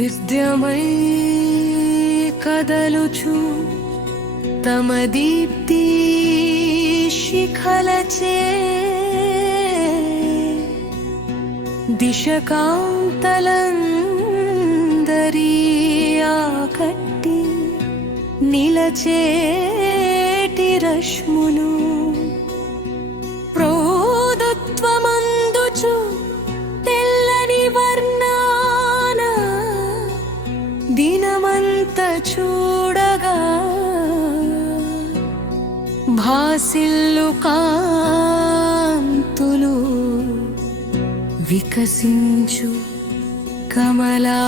హృదయమై కదలుచు తమ దీప్తి శిఖలచే దిశకాంతలందరి ఆకట్టి నిలచేటి రశ్ములు ప్రౌఢత్వమందుచు తెల్లని వర్ణాన దినమంత చూడగా భాసిల్లు కాంతులు వికసించు కమలా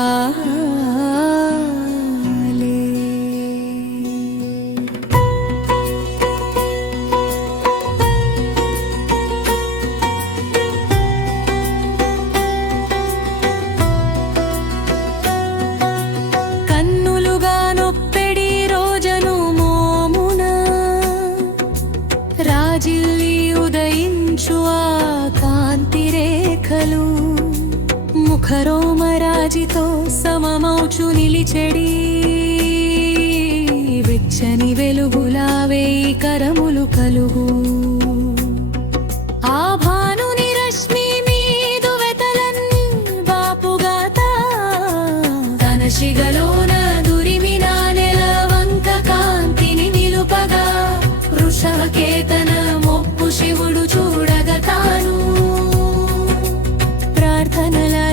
ముఖరోమరాజితో సమమౌచు నిలిచెడి వెచ్చని వెలుగులా వేయి కరములు కలుగు ఆ భానుని రశ్మి మీదు వెతలన్ని బాపుగాత తన శిగలోన దురిమిన నెలవంక కాంతిని నిలుపగా వృషభకేతన మొప్పు శివుడు చూడగా తాను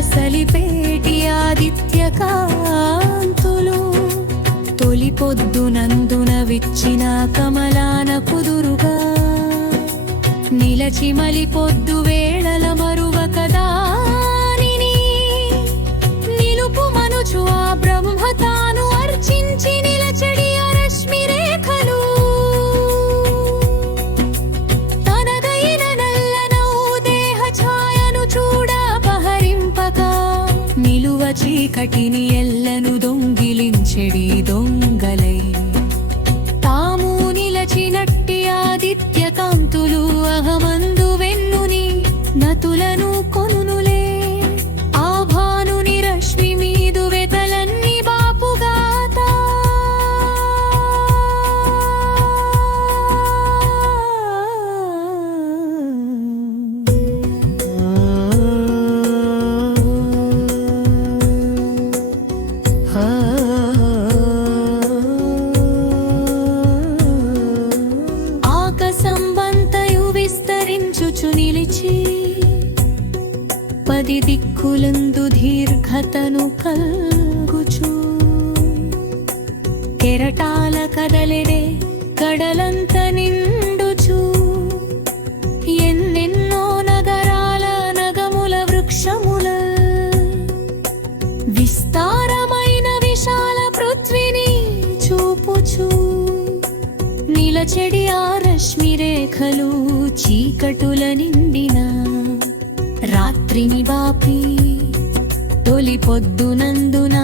సలిపేటి ఆదిత్య కాంతులు తొలి పొద్దునందున విచ్చిన కమలాన కుదురుగా నిలచి మలి పొద్దు వేళల మరువక దానిని నిలుపు మనుచు ఆ బ్రహ్మ తాను అర్చించి నిలచడి ఆ రశ్మి రేఖలు తనదైన నల్లనౌ దేహ ఛాయను చూడ నిలువ చీకటిని ఎల్లను దొంగిలించెడి దొంగలై తాము నిలచినట్టి ఆదిత్య కాంతులు అహమందు వెన్నుని నతులను కొనునులే ఆ భానుని రశ్మి మీదు వెతలన్ని బాపుగాత నిలిచి పది దిక్కులందు దీర్ఘతను కల్గుచు కెరటాల కదలెడే కడలంత నిండుచు ఎన్నెన్నో నగరాల నగముల వృక్షముల విస్తారమైన విశాల పృథ్వీని చూపుచు నిలచెడి ఆ రశ్మి రేఖలు చీకటుల నిండిన రాత్రిని బాపి తొలి పొద్దునందున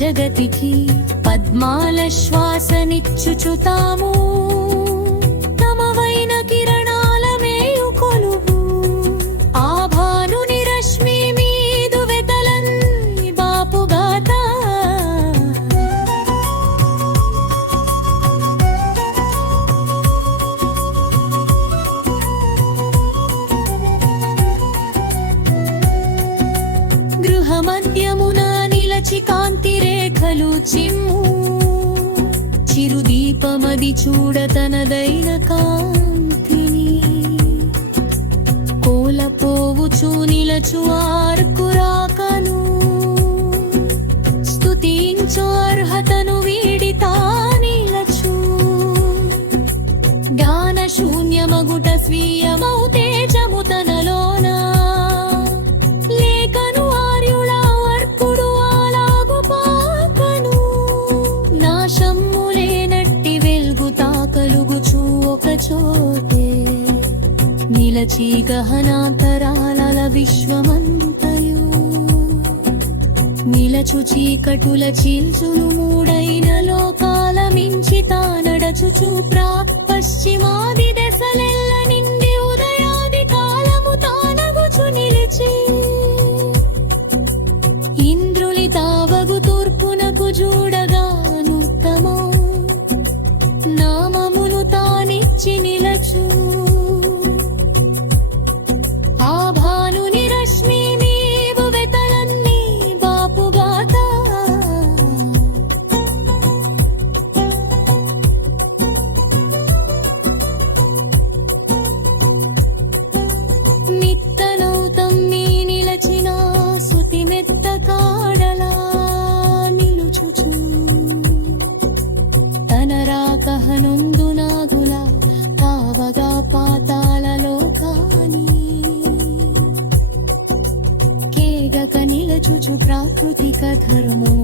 జగతికి పద్మాల శ్వాసనిచ్చుచు తాము తమవైన కిరణాల మేయు కొలువు ఆ భానుని రశ్మి మీదు వెతలన్ని బాపుగాత మధ్యమున నిలచి కాంతి రేఖలు చిమ్ము చిరుదీపమది చూడ తనదైన కాంతిని కోలపోవుచు నిలచు ఆర్కురాకను స్తుతించు అర్హతను వీడి తానిలచు గాన శూన్యమగుట స్వీయమౌ తేజము తనలోన చోటే నిలచి గహనాంతరాల విశ్వమంతయు నిలచు చీకటుల చీల్చులు మూడైన లోకాల మించి తానడచుచు పశ్చిమాది దశలెల్ల నిండి ఉదయాది కాలము తానగుచు నిలిచి ఇంద్రులి తావగు తూర్పు సాంస్కృతిక ధర్మం